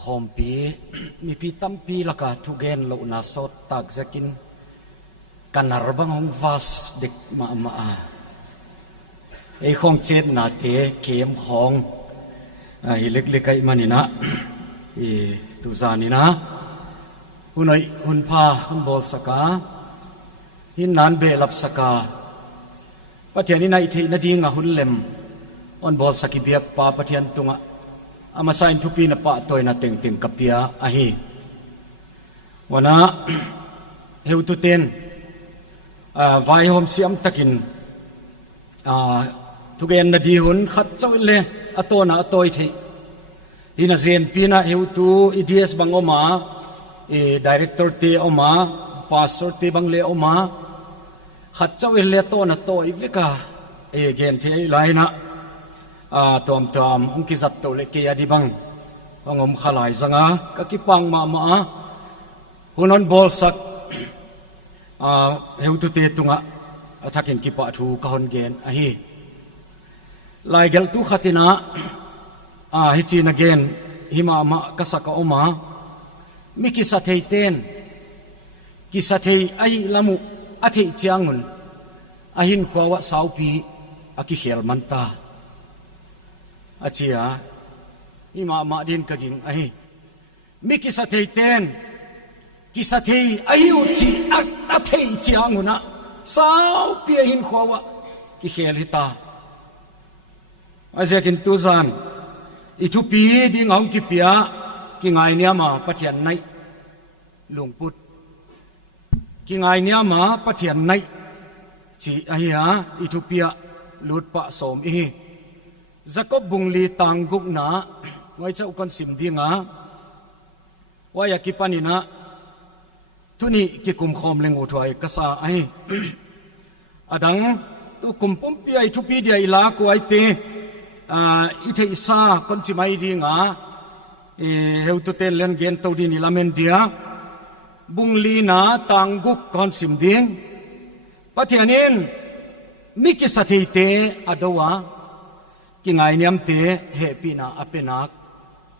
คอมปีมีปีตั้มปีละกาทุเกนโลนาสดตักจะกินกันนารบังของวาสเด็กมาไอของเจ็ดนาเตเข็มของไอเล็กๆไอมันนี่นะตุซานี่นะหุ่นไอหุ่นพาหุ่นบอลสกาหินนานเบลับสกาปะเทียนนี่นายที่นาดีงาหุ่นเล็มอันบอลสกิเบียกปาปะเทียนตุงะอามาใส่ทุปีนปะตัวน่ะเต็งกับเปียอาฮีวันน่ะเฮวตุเตนไวหอมเสียมตะกินทุกเอ็นนาดีหุ่นขัดเจ้าเลยอตัวน่ะอตัวอีทีฮินาเซนปีน่ะเฮวตูอีดีเอสบังออกมาดีเรคเตอร์เตออกมาพาสตอร์เตบังเลออกมาขัดเจ้าเลยตัวน่ะตัวอีวิกาเกนที่ไลน่ะตอมองกิจัดตัวเล็กยาดีบังองมขลายสังก็กิปังมาหุ่นนบอลสักเฮวตุเตตุงะทักกินกิปะทูกฮอนเกนฮีลายเกลตุขัตินะฮิจีนเกนหิมากษักอมามิกิสัตเฮเตนกิสัตเฮไอลามุอธิจางุนหินขวาวะสาวปีกิเขลมันตาอาเจียอิมาดินกะกิงไอมิกิสัตเทเตนกิสัตเทไออุจิอัตเทจิอังุนะสาวเปียหินขวาวะกิเขลิตาอาเจียกินตุซานอิทุปีดิงองกิเปียกิงไอเนียมาปะเทียนไนลุงพุทกิงไอเนียมาปะเทียนไนจีไอฮะอิทุปียลุดปะสมอีจะก็บุงลีตังกุกนะไว้เจ้าคนสิมดีงะว่าอยากกิปานินะทุนี่กิคุมคอมเลงอุทวยกษาไออดังตุคุมปุ่มปีไอทุปีเดียลากวยเตอิเทอิสาคนสิไม่ดีงะเฮวตุเตนเลนเกนตัวดีนิลาเมนเดียบุงลีนะตังกุกคนสิมดีงปัจจัยนี้มิกิสัตย์เตอดวะกิงไงเนียมเตะเฮปีนาอเปนัก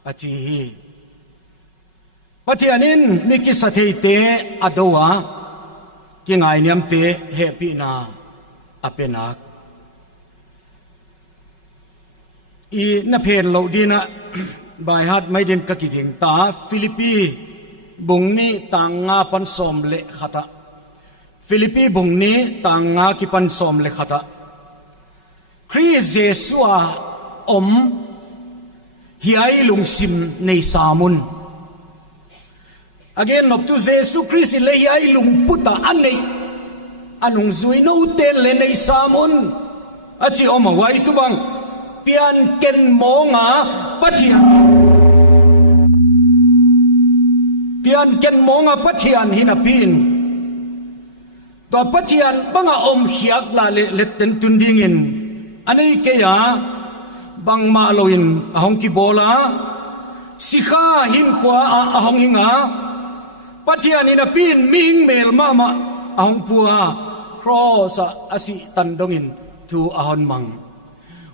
อจีฮีปัจจัยนี้มิกิสัตย์เตะอดวะกิงไงเนียมเตะเฮปีนาอเปนักอีนเพลโลดีนะบายฮัดไม่ดินกะกิดิงตาฟิลิปปีบุงนี้ต่างงาปันสมเลขตะฟิลิปปีบุงนี้ต่างงากิปันสมเลขตะคริสเยซูอมฮิไอลุงซิมในสามุน again นบตุเยซูคริสต์เลยฮิไอลุงพุทธะอันนี้อันหงซุยโนเตเลในสามุนอาจิอมาไว้ตุบังเปียนเกนมองาปะเทียนเปียนเกนมองาปะเทียนหินาปินตัวปะเทียนบังอาอมเขียกลาเลเต็นตุนดิ่งินอันนี้เกียบังมาโลอินหงกิโบลาสิข้าหินขวาหงหิงาปัจจัยนี้นะปีนมิงเมลมาหงปัวครอสอสิตันดงินทูหงมัง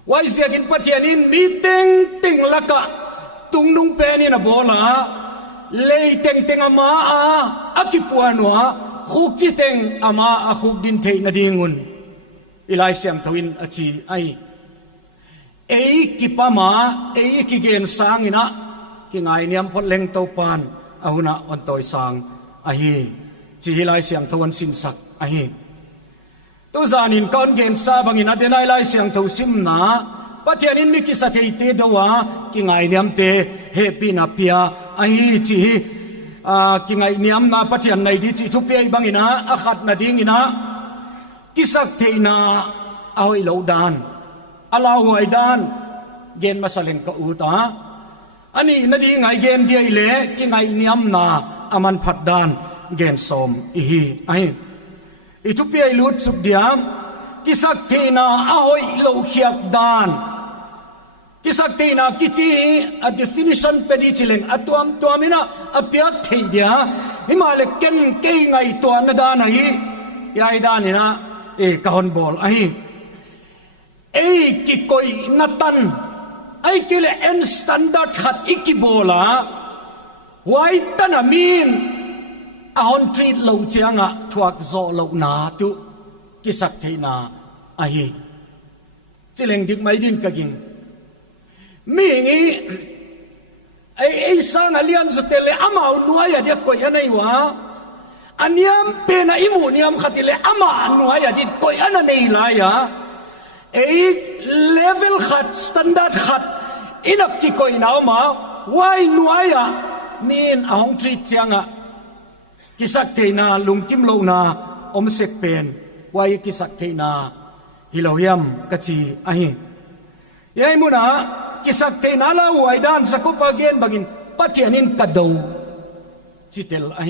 ไว้เสียกินปัจจัยนี้มีเต็งละกะตุงนุงเปนี่นะโบลาเลยเต็งอามาอากิปัวหนัวคุกจิเต็งอามาคุกดินเทนดีงุนอีไลเสียงทวินอจีไอกิปามากิเกนสางอินะกิไงเนียมพดเล็งเตาปานอาหุนะอันตอยสางอฮีจีไลเสียงทวันสินสักอฮีตัวจานินก้อนเกนซาบังอินะเดนไลเสียงทวซิมนาปัจจัยนินมิกิสัตย์เตดวะกิไงเนียมเตเฮปีนาเปียอฮีจีกิไงเนียมนาปัจจัยในดีจีทุเปียบังอินะอาขัดนาดิงอินะกิสักเทนาเอาไอโลดานอาลาวไอดานเกณฑ์มาสเลงก็อุตาอันนี้นาดีไงเกณฑ์เดียเล่กิไงเนียมนาอามันพัดดานเกณฑ์สมไอทุเปียลุดสุดเดียมกิสักเทนาเอาไอโลเขียกดานกิสักเทนากิจีa definition เป็นอีจิเลงอัตัวมินะอเปียกเทียหิมาเลเกนเกยไงตัวนาดานไอยายดานี่นะกะฮอนบอลกิโกยนัตัน ay kile en standard khat ikibola ไว้ตั้งมีนเอาอนทรีตเราเจียงทวกโซเราหนาตุกิสักเทนาไอจิเลงดิกไม่ดินกะกิงมีงี้ไอ้สร้างเลียนสุดเลยอามาอุนวายเดียกอยอันไหนวะอันนี้เป็นอิมูนิยมขัดเลยอามาอุนวายเดียกอยอันไหนล่ะยะไอ้เลเวลขัดสแตนดาร์ดขัดอินักที่กอยน่าวมาไว้นัวยะมีนอ่างทรีเจียงกิสักเทนาลุงกิมโลนาอมเสกเป็นไว้กิสักเทนาฮิโลยมกัจจีไอ้ยัยมุนากิสักเทนาลาไว้ด้านสักปะเกนบักินปัจจัยนินกัดดูจิตเตลไอ้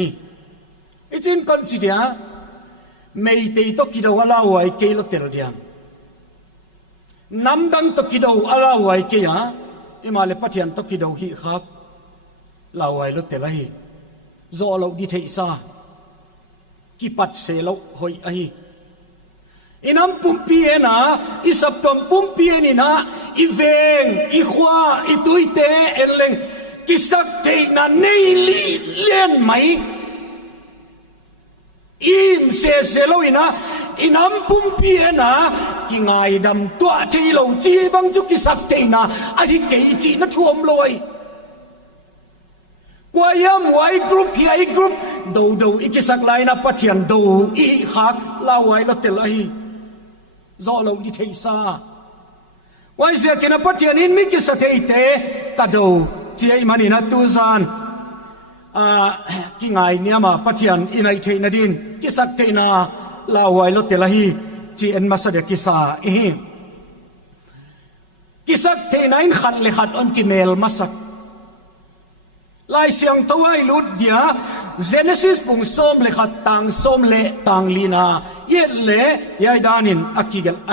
อิจินคอนซิเดียไม่ได้ตกิดาวลาไว้เกลเตลเดียมน้ำดังตกิดาวลาไว้เกียอิมาเลปัจจัยตกิดาวฮิขับลาไว้ลเตลไอ้โซโลดิเทซ่ากิปัดเซโลหอยไออินำปุ่มพีเอนะอิสับตอมปุ่มพีเอนี่นะอิเวงอิขวาอิตุยเตเอลเลงกิสักเทนะเนลีเลียนไหมอิมเซเซโลอินะอินำปุ่มพีเอนะกิงไอดำตัวที่เราจีบังจุกิสักเทนะไอเกยจีนะท่วมลอยกว่ายามไว้กรุ๊ปไอกรุ๊ปดูอีกสักไลน์นะปัจจัยดูอีขักลาไว้ละเตลัยโซโลดิเทซ่าไว้เสียกินปัจจัยนี้มิกิสเตยเตกระดูเจียมันนี่นะตูซานกิงไงเนี่ยมาปัจจัยอินัยเทนดินกิสักเตนาลาไว้ละเตลัยจีเอ็นมาสเดกิซากิสักเตนัยขัดเลขัดอันกิเมลมาสักลายเสียงตัวไอ้ลุดเดียเจเนซิสปุ่งส้มเลขัดตังส้มเลตังลีนาเย็ดเล่ยายดานินอักกิเกลไอ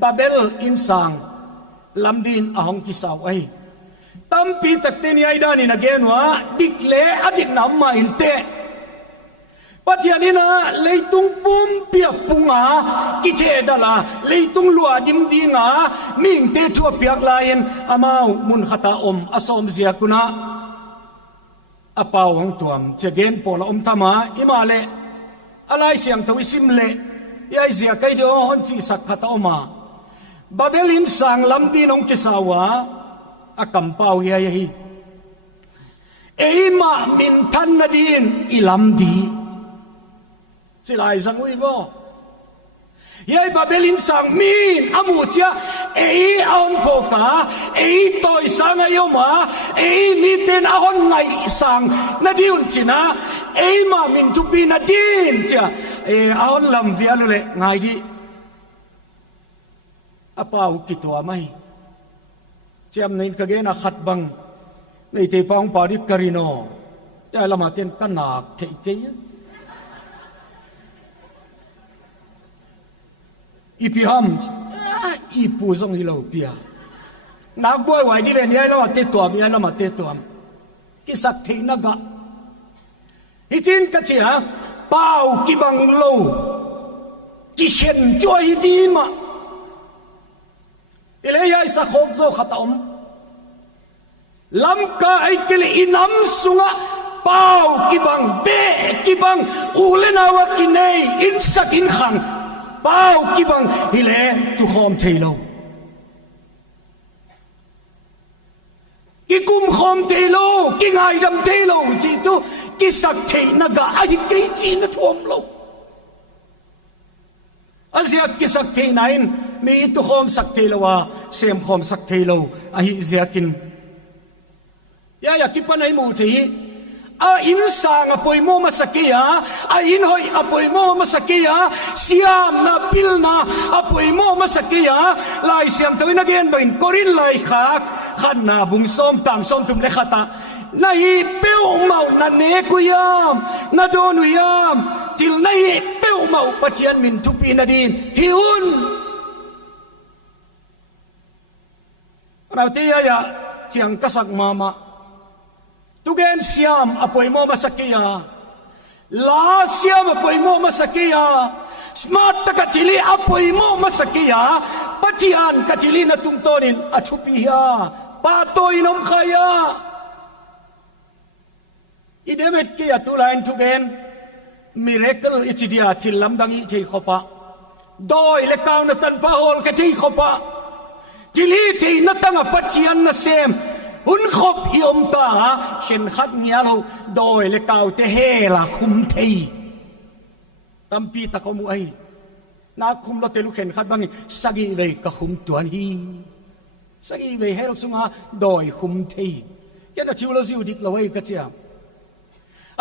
บาเบลอินสังลำดินอาหงกิสาวไอตั้มปีตักเตนยายดานินอเกนวะดิกเล่อดิกน้ำมาอินเตปัจจัยนี้นะเลยตุงปุ่มเปียกปุ่งกิเทดาลาเลยตุงลัวดิมดีงมิงเตทัวเปียกลายนอามามุนขตาอมอสมเสียกุนะอปาวของตัวมจะเกณฑ์ปอละธรรมะอิมาเลอะไรเสียงทวิสิมเลยายเสียใครเดียวหันจีสักขัดออกมาบาเบลินสังลำดีนองกิสาวะอากำเปายายมามินทันนดีนอิลำดีสิลายสังวิโกยายบาเบลินสังมีนอามูเจ้าเอาอนโกกาตัวสังอายุมามีเต็นเอาอนไงสังนาดิอุนจินะมามินจุปีนาดินเจ้าเอาอนลำเวียลุเลไงดีอาป่าวกิตัวไม่เจ้าในกระเกณฑ์ขัดบังในเตปองปาริกริโนยายละมาเต็นกันหนักเทเกียอีพิฮัมอีปูซงฮิโลเปียนักบวยไว้ดิเวนยายละมาเตตัวมียายละมาเตตัวกิสักเทนักะฮิจินกัจเจียเป้ากิบังโลกิเชนจวยดีมาอิเลยายสักหกโซขัดอมลำกาไอกิลอินัมสุงะเป้ากิบังเบกิบังอูเลนาวกินเนอินสักอินขังเป้ากิบังฮิเลตุขอมเทโลกิกุมขอมเทโลกิงไอดำเทโลจีตุกิสักเทนกะไอเกจีนทวมโลอาเซียกิสักเทนัยมีตุขอมสักเทโลวะเสียมขอมสักเทโลไอเซียกินยากิปันไอมูทีอินสังอภัยโมมาสกียาอินหอยอภัยโมมาสกียาเสียมนาพิลนาอภัยโมมาสกียาลายเสียมตัวนักเรียนบินกอรินลายขาขันนาบุงส้มต่างส้มทุมเลขตาในเป้าเมานันเนกุยามนาโดนุยามทิลในเป้าเมาปัจเจียนมินทุปีนาดีนฮิอุนเราที่ยาเจียงกษักมามาตุเกนเสียมอภัยโมมาสกียาลาเสียมอภัยโมมาสกียาสมาร์ตกัจจิลีอภัยโมมาสกียาปัจจัยกัจจิลีนัตุงโตนินอชุปิยาปาโตอินอมขายา demet ki atulain tugen miracle ichidia thilam dangi thei khopa doi le kaw na tan pa hol ka thei khopa tili thei na tanga pathian na sem hun khop hiom ta khen khat nia lo doi le kaw te he la khum thei tampi takomu ai na khum lo te lu khen khat bangi sagi ve ka khum tuan hi sagi ve hel sunga doi khum thei yana theology udik lawai ka chia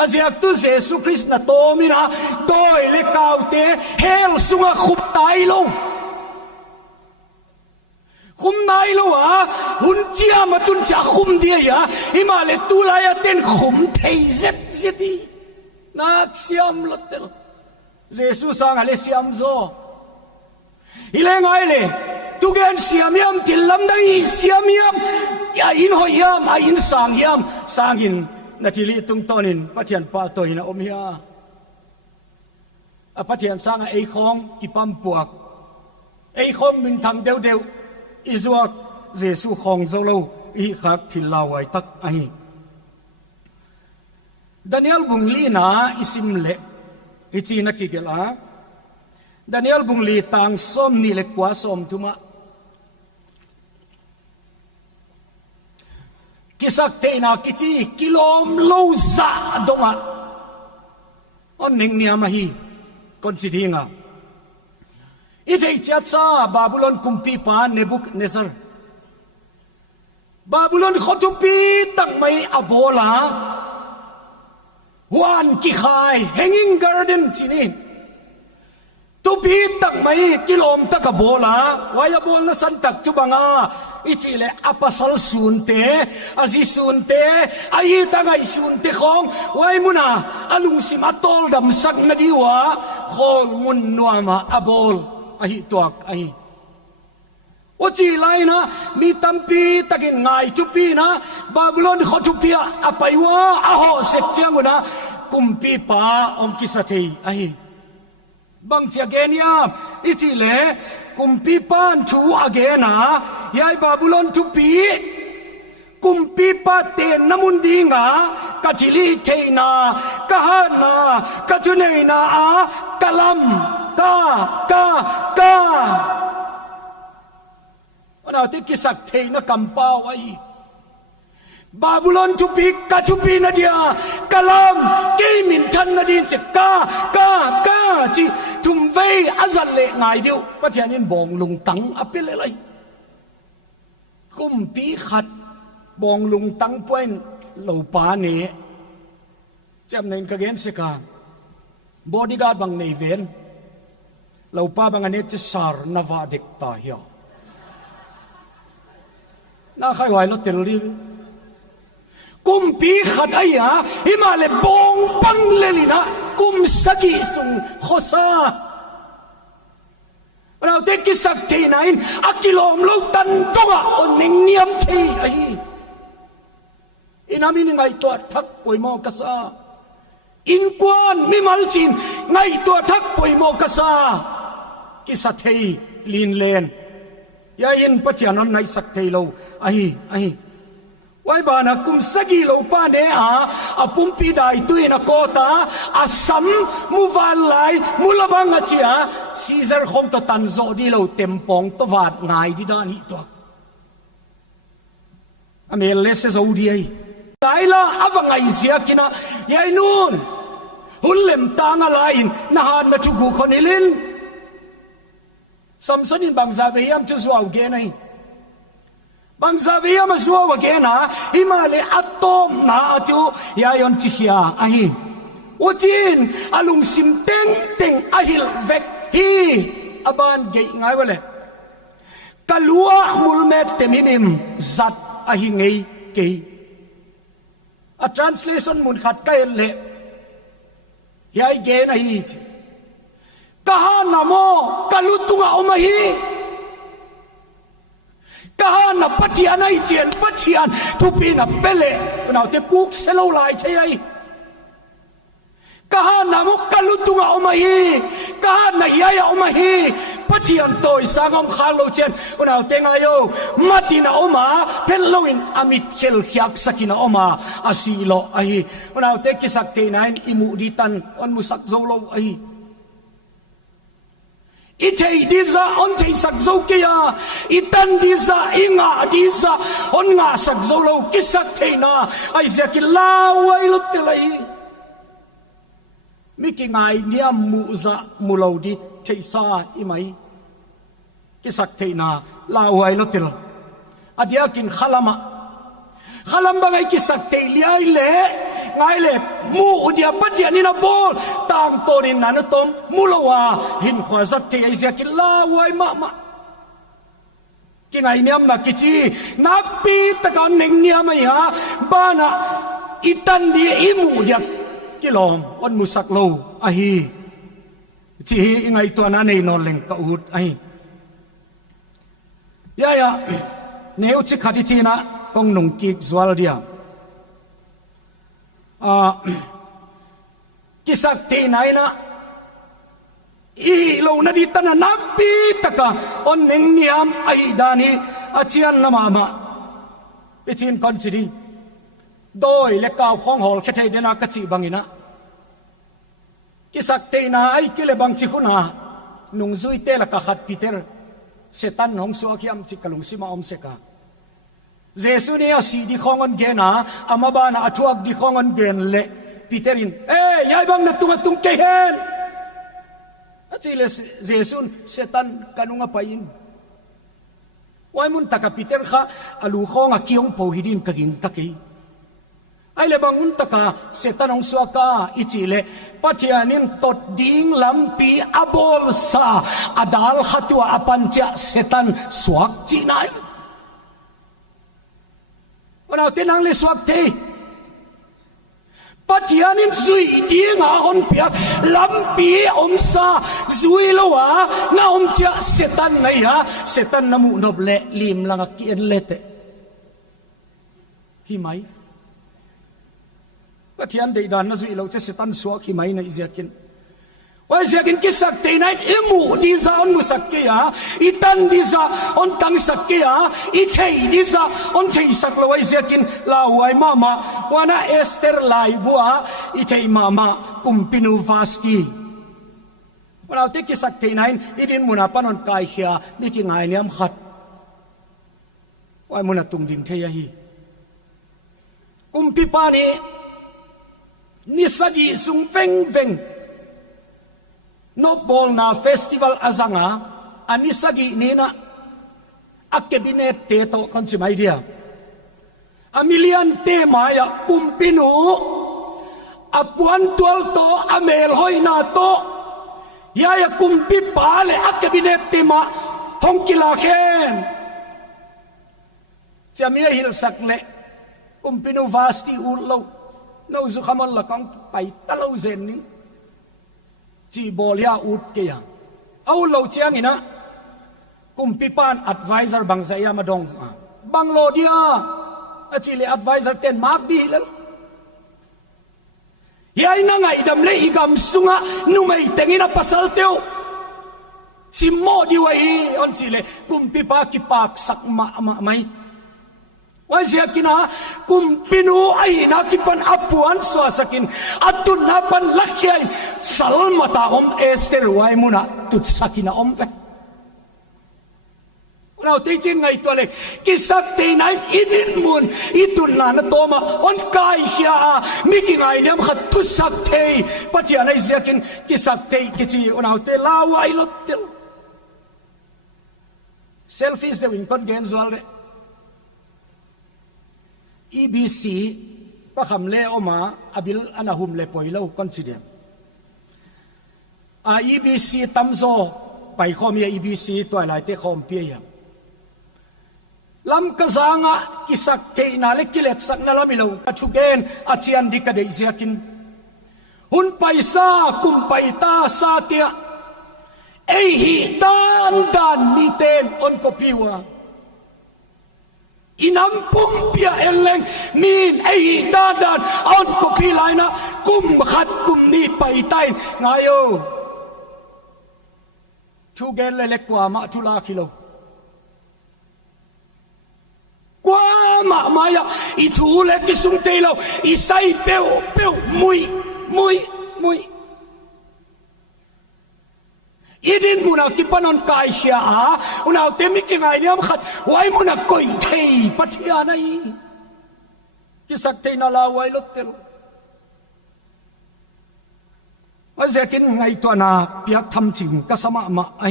aziak tu Jesus Christ na to mira doi le kaw te hel sunga khum tai lo khum nai lo a hun chia ma tun cha khum dia ya himale tu la ya ten khum thei zet zeti nak siam lotel Jesus sang ale siam zo ile ngai le tu gen siam yam tilam dai siam yam ya in ho yam a in sang yam sangin natili tung tonin pathian pa toina om hia a pathian sang ei khong ki pam puak ei khong min thang deu deu izuak Jesu khong zo lo i khak thilawai tak ai Daniel bungli na isim le ichi na kigela Daniel bungli tang som ni le kwa som tuma kisak te na kichi kilom lo za doma on ning niam hi consideringa idei chacha Babylon kumpi pa Nebuchadnezzar Babylon khotupi tak mai abola wan ki khai hanging garden chinin tupi tak mai kilom tak abola waya bol na san tak chubanga ichile apasal sunte azi sunte ai tangai sunte khong wai muna alung sim atol dam sak na diwa khol mun nuama abol ahi tuak ahi ochi laina mi tampi takin ngai chupi na Babylon khotupia apaiwa aho sekchanguna kumpi pa om kisathei ahi bang chagenia ichile kumpi pan thu agena yai Babylon chupi kumpi pa te namundinga kathili theina kahana kachuneina a kalam ka ona te kisak theina kampau ai Babylon chupi ka chupi na dia kalam ke min than na din che ka chi tum vei azal le ngai diu pathianin bong lung tang apile lai kum pi khat bong lung tang point lo pa ne cham nen ka gen se ka bodyguard bang nei ven lo pa bang ane che sar na va dek ta hiya na khai wai lo tel ri kum pi khat aya himale bong pang lelina kum sagi sung khosa rao te ki sak the nain akilom lo tan tonga on ning niam thei ai inami ni ngai to thak poimo kasa in kwan mi mal chin ngai to thak poimo kasa ki sa thei lin len ya in pathian on nai sak thei lo ai wai bana kum sagi lo pa ne a pumpi dai tuina kota asam muwan lai mulabang achia Caesar khom to tan zo di lo tempong to wat ngai di da ni to amel lese zo di ai daila awangai sia kina yai nun hullem tanga lain nahan ma chu gu khonilin Samsonin bangza veyam chu zuaw ge nai bangza veyam zuaw ge na himale atom na atu yayon chikhia ahi uchin alung sim teng ahil vek hi aban ge ngai wale kalua mulmet teminim zat ahi ngei ke a translation mun khat kai le yai ge na hi kaha namo kalutunga omahi kaha na patian ai chen patian tupi na pele nau te puk selo lai che ai kaha namo kalutunga omahi kaha na yaya omahi ปะเทียนโตยสางอมข้างโลเจียนอุณเอาเตงอายุมาตินาอมาเพลโลอินอามิดเขลขยักสกินาอมาอาศิโลไออุณเอาเตกิสักเตนัยอิมูดิตันอันมุสักโซโลไออิเทดิซาอันเทสักโซเกียอิตันดิซาอิงาดิซาอันงาสักโซโลกิสักเทนาไอเสียกิลาวัยลุตเตลัยมิกิงายเนียมูซามูลาวดีเทซาอิมัยกิสักเทนาลาวัยลุตเตลอดียกินขลามะขลามบางไอกิสักเทเลียเล่ไงเล่มูอุดียปัจเจนินาบอลตามตัวนินันตอมมูลาวาหินขวาสักเทไอเสียกิลาวัยมะกิงไอเนียมนักกิจีนักปีตะกันหนึ่งเนียมายาบ้านะอิตันดีอิมูดียกิลองอันมุสักโลอาฮีจีไงตัวนั้นในนอนเล่งกอุดอาฮียาเนื้อชิคาดิจีนะกงนุ่งกิกสวาลเดียกิสักตีไหนนะอีโลนาดิตันนับปีตะกะอันหนึ่งเนียมไอดานีอาเจียนละมาไปจีนกันสิดีโดยเล็กกาวของหอลแค่เทเดนักจีบังอินะกิสักเตนาไอกิเลบังจิคุนานุงซุยเตละกะขัดปีเตอร์เซตันหงสวกิยมจิกลุงซิมาอมเสกาเจสุเนียสีดีของอันเกนาอามาบานาอทุกดีของอันเกนเละปีเตอรินยายบังนัตุงตุงเกเฮนอาจิเลเจสุนเซตันกันุงอไปอินวายมุนตะกับปีเตอร์ข้าอลูของอากิยงโพฮิดินกะกินตะกีไอเลบังอุนตะกาเซตันองสวากาอิจิเลปัทยานินตดดิ้งลำปีอบอลซาอดาลขัตัวอปัญจเซตันสวากจีนายวันเอาเตนังเลสวากเทปัทยานินซุยดิ้งอาอนเปียลำปีอมซาซุยละวะนาอมเจเซตันไงฮะเซตันนามุนบเลลิมลังกินเลเตหิไหมก็เทียนเดียดานนั่นสุดเราจะเสตันสวกหิมัยในอิสยากินว่าอิสยากินกิสักเตนัยอิมูดิซาอนมุสักเกียอิตันดิซาอนตังสักเกียอิเทยดิซาอนเทยสักละว่าอิสยากินลาวัยมามาว่าน่าเอสเตอร์ไลบัวอิเทยมากุมปินูฟาสตีว่าเราเทกิสักเตนัยอิดินมุนาปนนกายเขียมีกิงไงเนี่ยมขัดว่ามุนาตุงดิ่งเทียฮีกุมปิปานีนิสกีสุงเฟงนบบอลนาเฟสติวัลอาซังาอันนิสกีนี่นะอักเกบิเนตเตโตคอนซิมาไอเดียอมิเลียนเตมายะกุมปินูอปวันตัวโตอเมลหอยนาโตยายกุมปิปาเลอักเกบิเนตเตมาฮองกิลาเคนจะมีหิลสักเลกุมปินูวาสติอุลโลน้าสุขมันละกังไปตะลุเซนนี่จีบอลยาอุดเกียงเอาเราเชียงอินะกุมพิพานอัดไวเซอร์บางสายมาดงบางโลเดียอาจีเลอัดไวเซอร์เต็นมาบีแล้วยายนั่งไอ้ดำเล่อีกำสุงะนุ่มไอ้เต็งอินะปัสสาวะเตียวสิโมดีไว้อันจีเลกุมพิพากิปากสักมาไม่ว่าเสียกินะกุมปินูไอ้นักกิปันอับวันสวาสกินอัตุนนับปันลักยัยสัลมาตาอมเอสเตอร์ไว้มุนะตุดสกินะอมเวเราที่จริงไงตัวเล็กกิสักตีนัยอิดินมุนอิตุนลานโตมาอันกายเฮียมิกิไงเนี่ยมันขัดตุสักเทยปัจจัยในเสียกินกิสักเทยกิจีเราเตลาวายลดเตลเซลฟี่เดวินคนเกนส์วัลเดEBC ปะคำเล่อมาอบิลอนาหุมเล่ปอยเล่าคอนซิเดมEBC ตั้มโซไปข้อมี EBC ตัวอะไรเตะคอมเปียมลำกระซังกิสักเทนาเล็กกิเลสสักนั่นละมิโลกัชุเกนอาเจียนดิกระเดียเสียกินหุ่นไปซากุมไปตาซาเตียเอหิดานนิเตนอนกพิวาอินัมปุ่มเปียเอลเลงมีนไอ้ดานอันก็พี่ไลนะกุมขัดกุมนี่ไปใต้ไงโย ทูเกนเลยเล็กกว่ามาทุลาคิโลกว่ามาไม่อะอีทูเล็กกิสุงเตโลอีไซเปียวมุยอีดินมุนักกิปนนกายเชียอุณาเตมิกิไงเนี่ยมันขัดไว้มุนักก่อยเทยปัทยานัยกิสักเทนาลาไว้ลดเตลว่าจะกินไงตัวนาเปียกทำจริงก็สมะมาไอ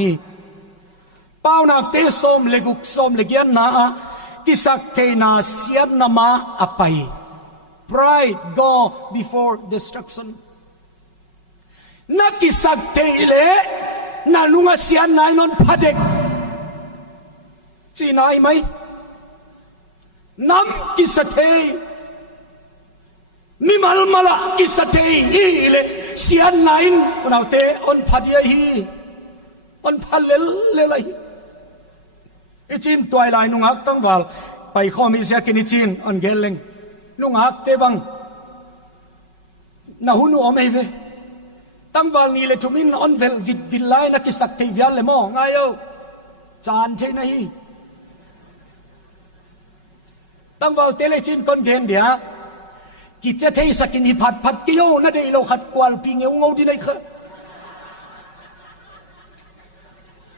เป้านักเตะส้มเล็กุกส้มเล็กยันนากิสักเทนาเสียนนามาอภัย pride go before destruction นักกิสักเทเลนาลุงเสียนนายนนพัดเด็กจีนายไหมน้ำกิสักเทมิมัลมาละกิสักเทอีเลเสียนนายนเอาเตอนพัดเยฮีอนพัดเลเลยอีจีนตัวลายนุ่งฮักตั้งวัลไปข้อมีเสียกินอีจีนอันเกลเลงนุ่งฮักเตบังน่าหุ่นอมเอเวตั้งวัลนี้เลยทุมินอันเวลวิลไลนักกิสักเทวิลเลมองไงโอจานเทนะฮีตั้งวัลเตเลจีนคนเกนเดียกิจเทสักินหิพัดกิโยนั่นเองเราขัดกวาลปีเงาเงาดีได้ค่ะ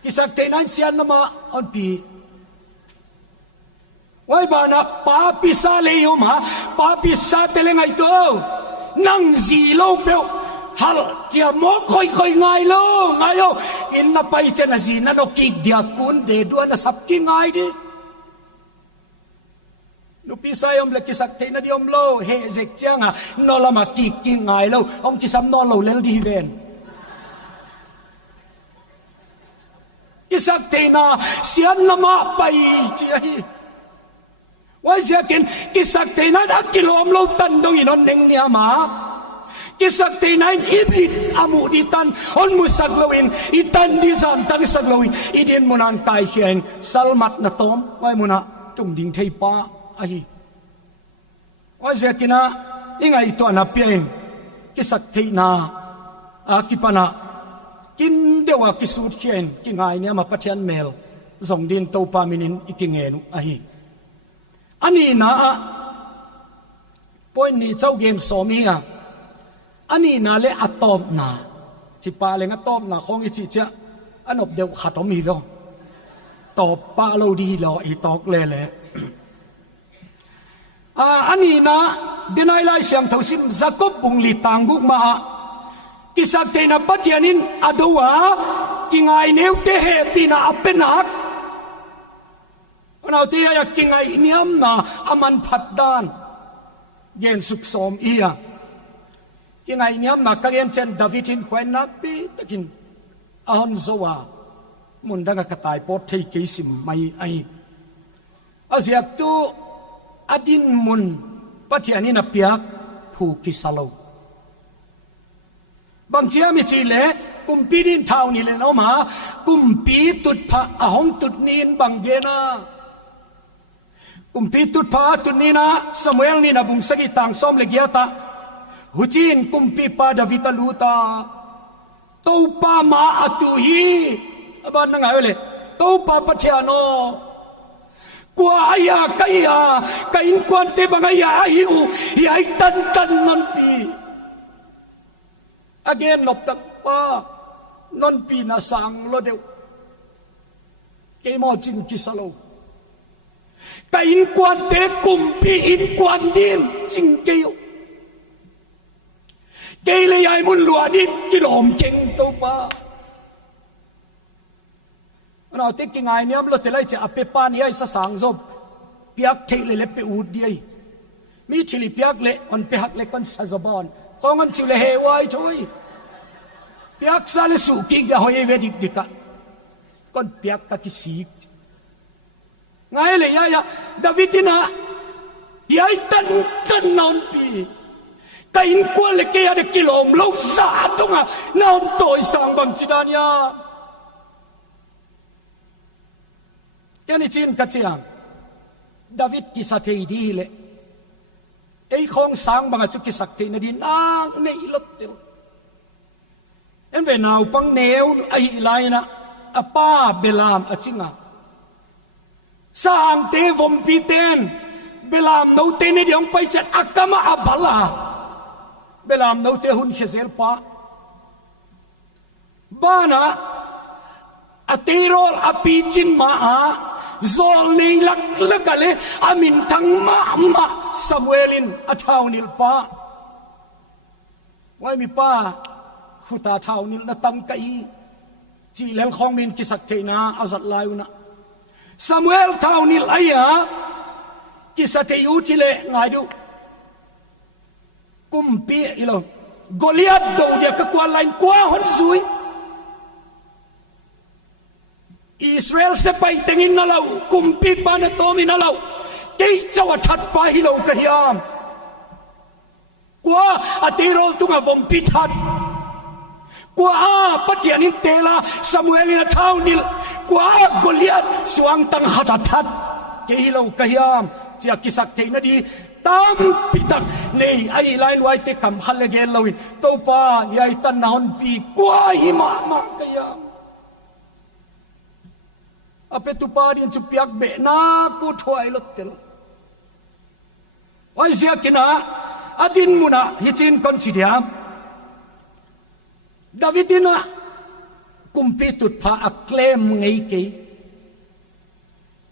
กิสักเทนั้นเสียนละมาอันปีไว้บ้านะป้าพิซาเลยอยู่มาป้าพิซาเตเลงไงตัวนั่งซีโลเปลฮัลเจียมอกค่อยไงโลไงโยอินนับไปเจนซีนั่นโอกิเดียกุนเดดวนสับกิไงดิลูกพิซายอมเล็กกิสักเทนดิอมโลเฮเซกเจียงอ่ะนอลมากิไงโลอมกิสัมนอลโลเลลดีเวนกิสักเทนาเสียนละมาไปเจียฮีว่าเสียกินกิสักเทนาดักกิโลอมโลตันดงอินอนเด้งเนี่ยมากิสักเทนาอิบิดอามูดิตันอนมุสักโลวินอิตันดิซันตักสักโลวินอิดินมุนันไกเขียนสัลมัดนาตอมไว้มุนาตุงดิ่งเทปาไอว่าเสียกินะยังไงตัวนับเพียงกิสักเทนากิปนากินเดียวกิสูดเขียนกิไงเนี่ยมาพัฒนเมลส่งดินโตปามินินอีกเงินไออันนี้นะพอยนี่เจ้าเกณฑ์สมีอ่ะอันนี้นะเลอะตอมนะจิปาเลงอะตอมนะของอีจิเจ้าอันอบเดียวขัดอมีแล้วตอบปาเราดีแล้วอีตอกเลยอันนี้นะดินไอไลเสียงทศิมจักบบุงลีตังบุกมากิสักเทนับปัจญานินอดัวกิไงเนื้อเตะปีน่าเป็นนักเราเทียอยากกิไงเนียมนะอามันพัดดานเย็นสุขสมอีอะกิไงเนียมนะก็เย็นเช่นดาวิดินขวัญนักปีตะกินอาฮันโซวามุนดังกระต่ายปอดเทกิสิมไม่ไออาเสียตูอดินมุนปัจญานินเปียกผูกกิสโลบางเช้ามีจีเล่กุมปีดินเท่านี่เลยเนาะมากุมปีตุดพระอาหงตุดนีนบางเยนะกุมปีตุดพระตุดนีนะสมัยนี้นะบุงสกิตังซ้อมเลกียตาหุจินกุมปีปาดาวิตาลูตาโตปามาอตุฮีบ้านนั่งไงเลยโตปาปัทยาโนกว่าอยากไกยาไกอินกวนเตบังอยาหิวยาตันนนปีagain นบตักป้านนปีนาสังโลเดวเกมอจินกิสโลแต่อินกวนเตกุมปีอินกวนดินจิงเกียวเกลียมุนลัวดินกิโลมเจงตัวป้าเราเทกิงไงเนี่ยเราเทไลจะอเปปานี่ไอ้สังจบเปียกเทเลเลเปอูดดีมีทิลิเปียกเละอันเปียกเล็กมันซาซาบอนของอันชิเลเฮวายช่วยเปียกซาเลสุกิกะหอยเวดิกดิกะก่อนเปียกกะกิสีไงเลยยะดาวิดินะยายตันนอนปีแต่อินกวนเล็กยาเด็กกิโลมลูกสาตุงะนอนตัวสังบังจิดานยาแค่นี้จีนกัจจยังดาวิดกิสัตย์ดีเลยไอ้ของสังบังจุกิสักทีนดีนางเนยลบเดียวเอ็นเวนาวปังเนวไอ้ไรนะ apa belam achinga sang te vom piten belam no te ne diong pai chat akama abala belam no te hun khezel pa bana atirol api chin ma a zol nei lak lakale amin thang ma amma samuelin athaunil pa wai mi pa khuta thaunil na tam kai chi lel khong min kisak theina azat laiuna samuel thaunil aya kisate utile ngai du kumpi ilo goliath do dia ka kwa lain kwa hon sui Israel se pai tengin na lau kumpi pa na tomi na lau kei chawa that pa hi lo ka hiam kwa atirol tunga vom pithat kwa patianin tela samuelina thaunil kwa goliath suang tang hatathat ke hi lo ka hiam chia kisak theina di tam pitak nei ai lain wai te kam khal ge lowin to pa yai tan na hon pi kwa hi ma ma ka hiam ape tu pa din chu piak be na pu thoi lot tel oi zia kina adin muna hichin kon chidiam davidina kumpi tut pha a claim ngei ke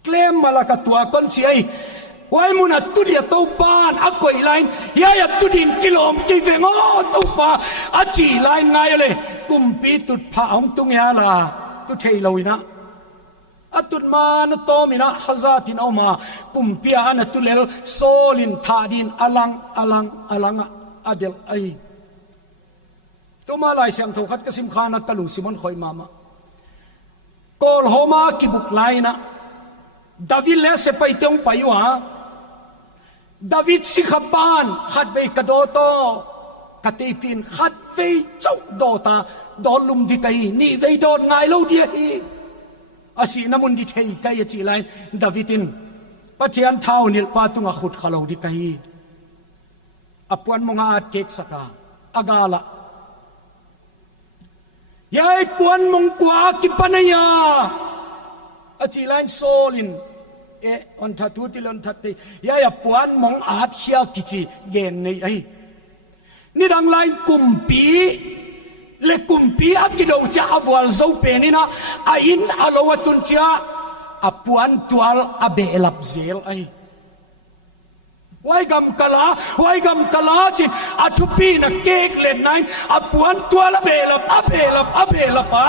claim malaka tua kon chi ai wai muna tu dia to pan a koi line ya ya tu din kilom ki ve ngo to pa a chi line ngai le kumpi tut pha ong tung ya la tu thei loina atut man to mina hazatin oma kumpia ana tulel solin thadin alang adel ai tuma lai siam tho khat kasim khana talung simon khoi mama kol homa kibuk laina david le se pai tong paiwa david sikhapan khat ve kadoto katipin khat ve chau dota dolum dikai ni ve don ngai lo dia hi asi namun di thei kai chi lain davidin pathian thaunil patunga khut khalo di kai apuan monga at kek saka agala yai puan mong kwa ki panaya achi lain solin e on thatu tilon thatti yai apuan mong at hia kichi gen nei ai ni dang lain kumpi le kumpi akido cha awal zo penina a in alowatun cha apuan tual abe elap zel ai wai gam kala chin athupi na kek le nine apuan tual abe elap pa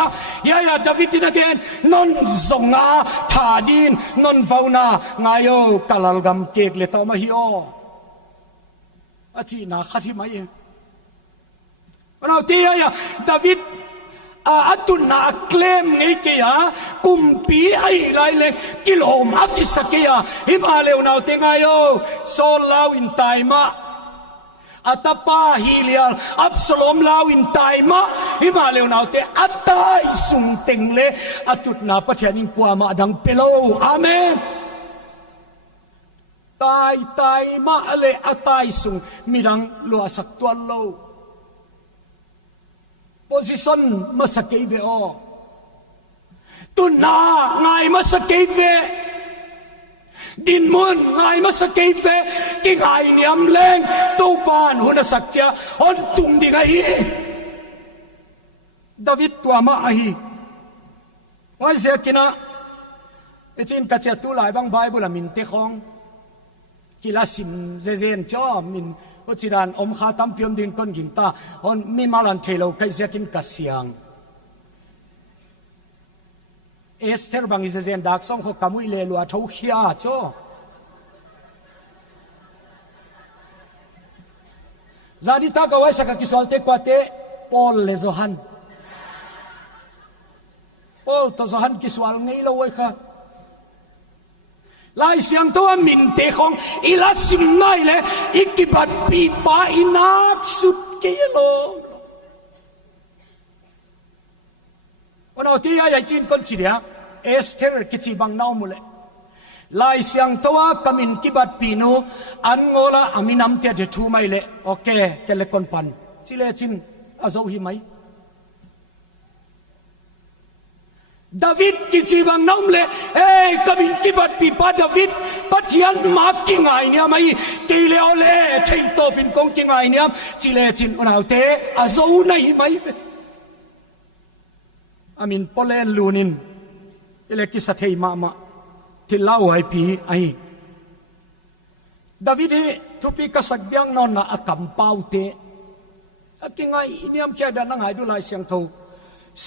ya davidin again non zonga thadin non vauna ngayo kalal gam kek le tama hi o achi na khathi mai Now tiya David atun na claim ngay kaya kumpi ay laile kilom akisakya himalew na tingayo so lawin taima atapa hilial Absalom lawin taima himalew na te atay sungtingle atut na patyaning puama adang pelo amen tay ma ale atay sung midang luasak tualo position masakay ve o tuna ngai masakay ve din mun ngai masakay ve ki ngai niam leng to pan huna sakcha on tung di ngai David tuama ahi wai zekina echin kacha tu lai bang bible min te khong kila sim zezen cho min ochiran om kha tam piom din kon ging ta on mi malan thelo kai zekin kasyang Esther bang zezen dak song kho kamui le lua tho khia cho zanita ka wai saka kisolte kwate Paul le Johan Paul to Johan kiswal ngei lo wai kha lai siang to min te khong ila sim nai le ikibat pi pa inak sut ke lo ono ti ya chin kon chi dia Esther kichi bang naw mule lai siang to kamin kibat pi no an ngola aminam te de thu mai le okay tele kon pan chile chin azo hi mai ดาวิดกิจบังน้ำเลยกบินกิบัดปีปาดาวิดปัทยันมากิงไงเนี่ยไม่กิเลอเล่ใช้ตัวเป็นกงกิงไงเนี่ยจิเลจินอุณาเตอาโซนัยไม่เฟอามินพอเลนลูนินเล็กกิสเทยมาที่เล่าไอ้ปีไอ้ดาวิดทุปีกษัตริย์ยังนอนน่ะอักำเป้าเตะกิงไงเนี่ยมันแค่เดินนั่งหายดูลายเสียงทู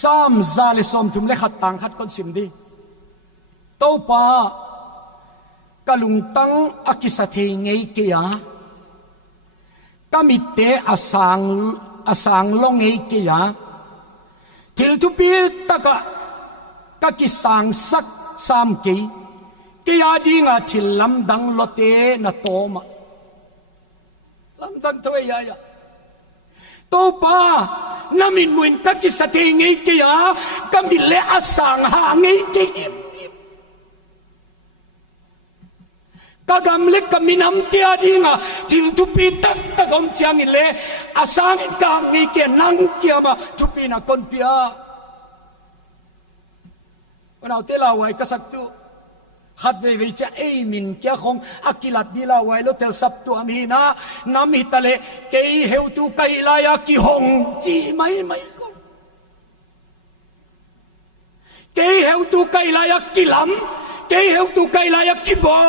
สามซาเลสอมทุมเลขัดต่างขัดคนสิมดีโตปากะลุงตังอากิสเทงไงเกียกามิเตอาสังลงไงเกียทิลทุปีตะกะกิสังสักสามเกียดีงาทิลลำดังโลเตนะโตมาลำดังทวียายโตปานามินมุนตะกิสเทงไงเกียกามิเลอาสังหาไงเกียกะกำเล็กกะมินำเตียดีงาทิลทุปีตักตะกอมเชียงอิเลอาสังกางไงเกียนังเกียมาทุปีนักคนเปียวันเอาเตลาไว้กษัตริย์ขัดเวจะมินเกียของอักิลัดดีลาไว้แล้วเตลสับตัวมีนะน้ำมิตะเลเกยเฮวตูไกลายากิหงจีไม่คงเกยเฮวตูไกลายากิลำเกยเฮวตูไกลายากิบอ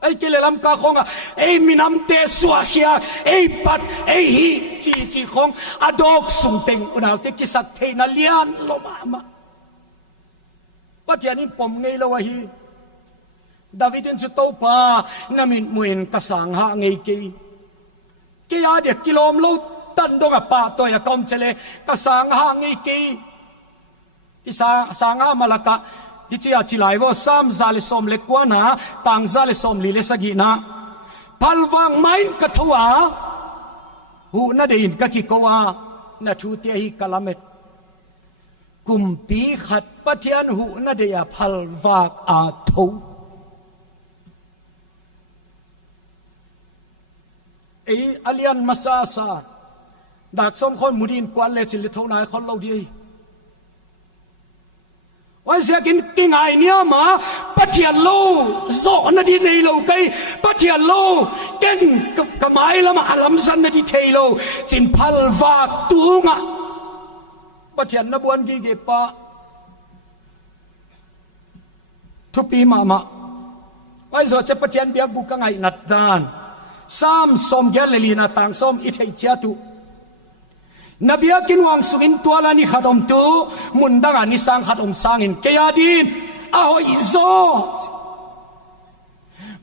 ไอ้เกลลำกาของมินำเตสวาเขียปัดฮีจีของอดอกสุงเต็งวันเอาเตกิสัตเทนัลยันลมาปัจจัยนี้ผมไงละวะฮีดาวิดินสุดโตปานามินมุนกษังหาไงกียาเด็กกิโลมลูตันดงป่าตัวยากอมเจเลกษังหาไงที่สังหามาลกะที่เจ้าจิไลว่าสามซาลิสอมเล็กกว่านะต่างซาลิสอมลีเลสกีนะพัลวังไม้กทัวหูนาเดินกะกิกว่านาทูเตียฮีกะลาเมตกุมปีขัดปะเทียนหูนาเดียพัลวากอาทูอเลียนมาซาดักสมคนมุดินกวนเลจิลิทนายคนเราดีวันเสียกินกินไงเนี่ยมาปะเทียนโลโซนาดีในโลกไกปะเทียนโลเก่งกำไมละมาอลัมซันนาดีเทโลจินพัลวากตูงะปะเทียนนบวนกีเกปะทุปีมาไอ้ส่วนจะปะเทียนเบียบุกไงนัดดานสามสมเยลลีนาต่างสมอิทธิเจตุนบีกินวังสุกินตัวลานิขัดอมตูมุนดังานิสังขัดอมสังอินเกียดินอาโอิโซ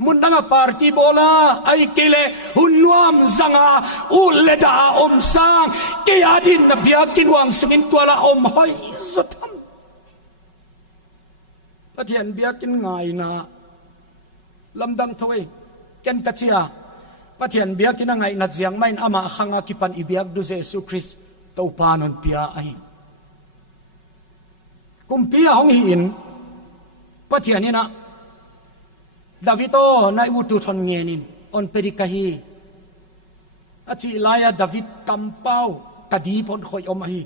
มุนดังาปาร์ติโบลาไอเกเลหุนวามซังอาอุเลดาอมสังเกียดินนบีกินวังสุกินตัวลาอมหอยสุดทำปะเทียนเบียกินไงนะลำดังทวีเกนกัจเจียปะเทียนเบียกินไงนัดเสียงไม่อามาขังอากิปันอิเบียกดูเจสุคริสเต้าปานนเปียไอกุมเปียหงหินปะเทียนนี่นะดาวิโตนายอุตุทนเงียนินอนเปริกาฮีอาจิลายาดาวิดกำเป้ากะดีพนคอยอมฮี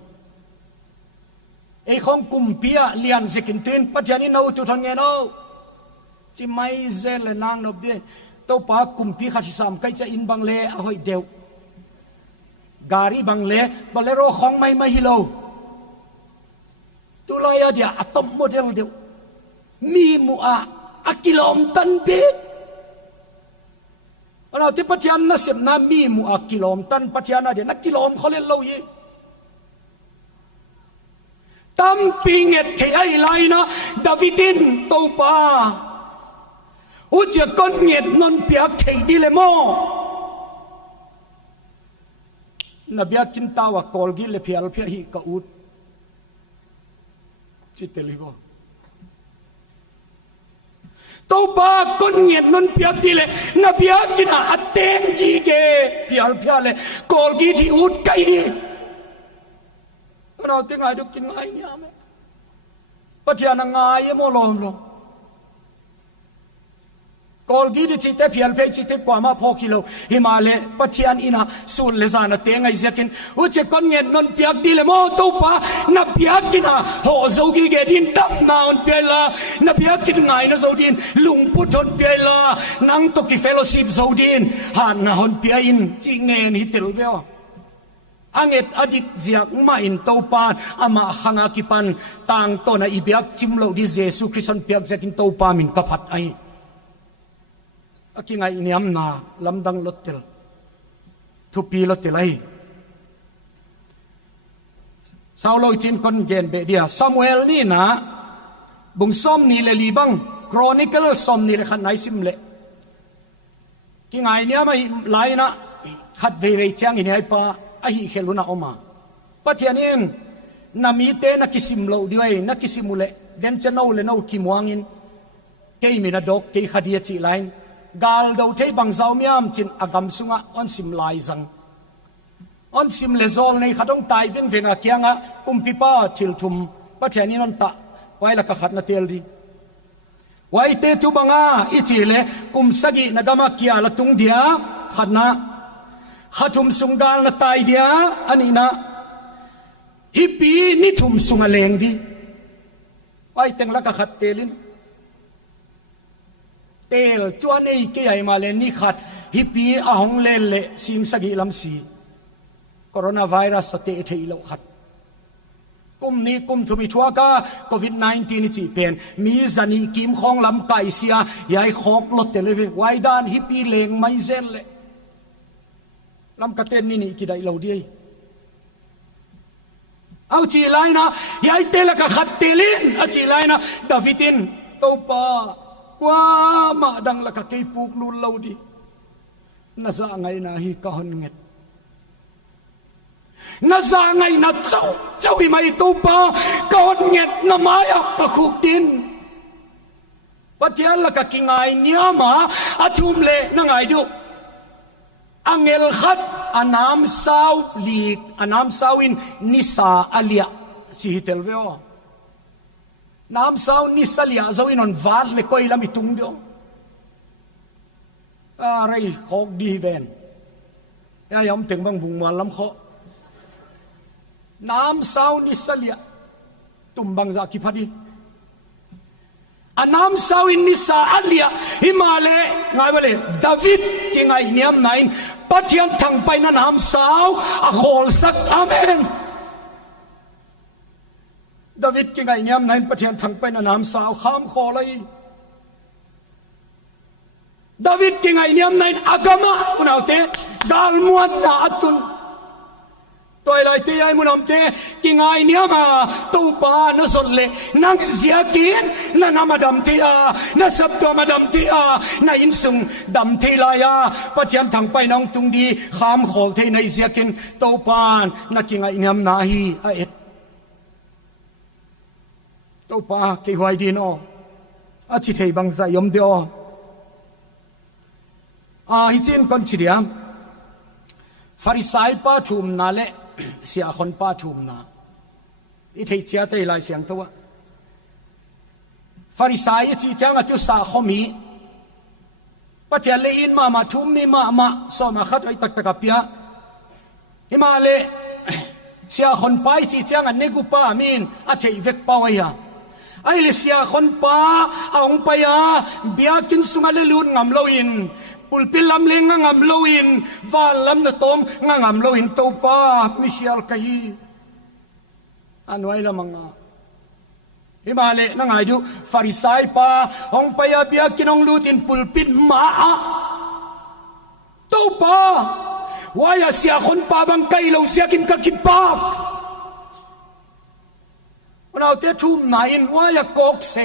ไอของกุมเปียเลียนสิกินตินปะเทียนนี่นาอุตุทนเงียนเอาจิไม่เจเลนางนบเดียเต้าปากุมปีขัดสามใครจะอินบังเลอหอยเดียวการีบังเลบังเลโรของไม่ฮิโลตุลายาเดียอัตมโมเดลเดียวมีมัวอักิลอมตันเบดเราที่ปัจจัยนั้นเสียนามีมัวอักิลอมตันปัจจัยนั้นเดียนักกิลอมเขาเล่นเราอีตั้มปิงเอ็ดเทไอไลนะดาวิดินเต้าปาอุจก้อนเงียดนนเปียกเทดิเลโมนบีกินตาวกอลกิเลเพียลเพียฮีกอุดจิตเตลิโกตัวบ้าก้อนเงียดนนเปียกดิเลนบีกินอัตเตนกีเกเพียลเพียเลกอลกิที่อุดไกเราติงไงดูกินไงเนี่ยไหมปัจจัยนังไงโมลอมลงก กอลกีดิจิเตเพียลเพจิเตกว่ามาพอกิโลฮิมาเลปะเทียนอินะสูลเลซานะเตงไอเซกินอุเจคนเงินนนเปียกดิเลโมตุปะนับเปียกกินะโหโซกีเกดินตัมนาอุนเปียลานับเปียกกินไงนะโซดินลุงพุทธนเปียลานังตกิเฟโลชิปโซดินหันนะฮนเปียอินจิเงนฮิตลเวลอังเอ็ดอดิกเจียกมาอินโตปานอามาขังอากิปันต่างตัวนะอีเบียกจิมโลดิเยซูคริสต์เปียกเจกินโตปามินกับพัดไออากิไงนิยมนาลำดังลดเตลทุปีลดเตลไอซาโลจินคนเกนเบเดียซามูเอลนี่นะบุงซ้อมนี่เลลีบังโครนิเคิลซ้อมนี่เลขันไนซิมเลกิไงเนี่ยไม่ไหลนะขัดเวรเจียงอินไอปะไอฮิเคลุนะออกมาปัจจัยนี้นามีเตนักกิสิมโลด้วยนักกิสิมุเลเดนเจนเอาเลนเอาคิมวางินเกยมินาดอกเกยขัดเดียจีไลน์กาลดูเทบังเจ้ามียมจินอากำสุงะอันสิมลายจังอันสิมเลโซลในขัดองตายเวงเวงอาเกียงะกุมปิป้าทิลทุมปัจจัยนี้นันตะไว้ละก็ขัดนาเตลดีไว้เตตุบังอาอิจิเลกุมสกินกามาเกียละตุงเดียขัดนะขัดทุมสุงกาลนาตายเดียอันนี้นะฮิปปี้นี่ทุมสุงเลงดีไว้เต็งละก็ขัดเตลินเตลจวนนี้เกี่ยมาเลนนี่ขัดฮิปปี้อาหงเลนเละสิงสกิลำสีโคโรนาไวรัสเตะเทอิโลขัดกุมนี้กุมทุบิทัวกาโควิด-19 นี่จีเป็นมีจันีกิมของลำไก่เสียยายขอกลดเตลเลยไว้ด้านฮิปปี้เลงไม่เซนเลยลำกระเตนนี่นี่กี่ได้เราดีเอาจีไลนะยายเตลกะขัดเตลินเอาจีไลนะดาวิดินโตปากว่ามาดังละกะเกยปูกลุลเราดีน่าจะไงนะฮีกะหันเง็ดน่าจะไงนะเจ้าวิมัยโตปากะหันเง็ดน่ะมาอยากกะคุกดินปัจจัยละกะกิงไงเนี่ยมาอาชุมเลนั่งไงดูอังเอลขัดอันน้ำสาวลีกอันน้ำสาวินนิสาอเลียสิฮิเตลเวอน้ำสาวนิสาเลียจะวินอนวาดเล็กก็อีลามิตุงเดียวอะไรขอกดีเวนยอมถึงบางบุงมาลำเขาน้ำสาวนิสาเลียตุ่มบางจากิพัดีอันน้ำสาวินนิสาอัลเลียฮิมาเลไงวะเลยดาวิดกิไงเนียมไหนปัจจัยทางไปนั้นน้ำสาวอโคลสักอาเมนดาวิดกิไงเนียมไหนปัจจัยทางไปนั้นน้ำสาวข้ามคอเลยดาวิดกิไงเนียมไหนอากามะอุณเอาเตดาลมวนนาอัตุนตัวอะไรที่ไอ้มุนอมเตกิงไงเนี่ยมาตูปานสนเลนังเสียกินนั่นมาดำที่นั่นสับตัวมาดำที่นั่นอินสุงดำที่ลายปัจจัยทางไปน้องตุงดีข้ามขอที่ในเสียกินตูปานนักกิงไงเนี่ยนาฮีเอ็ดตูปากี่หวยดีนออาจิตให้บังใจยมเดียวฮิจินคนชิเดียมฟาริสัยป้าชุมนาเลเสียคนป้าชุมนาอิทธิเจียเตยลายเสียงตัวฟาริสัยจีจังจุสาขมีปัจจัยเลอินมาชุมมีมาสอมาขัดไอตักตะกับเปียฮิมาเลเสียคนป้าจีจังเนกุป้ามินอาเทเวกป้าไว้ยาไอเลเสียคนป้าเอาองไปยาเบียกินสุงาเลลุนงามโลอินปุลปิลลำเลงงามโลอินวาลำนตอมงามโลอินตัวป้ามิเชียลกัยอันไว้ละมังฮิมาเลนั่งไงดูฟาริสัยป้าองไปยาเบียกินองลูตินปุลปินมาตัวป้าวายเสียคนป้าบังไกลงเสียกินกะกิปากวันเอาเตะทุ่มไหนวายกอกเส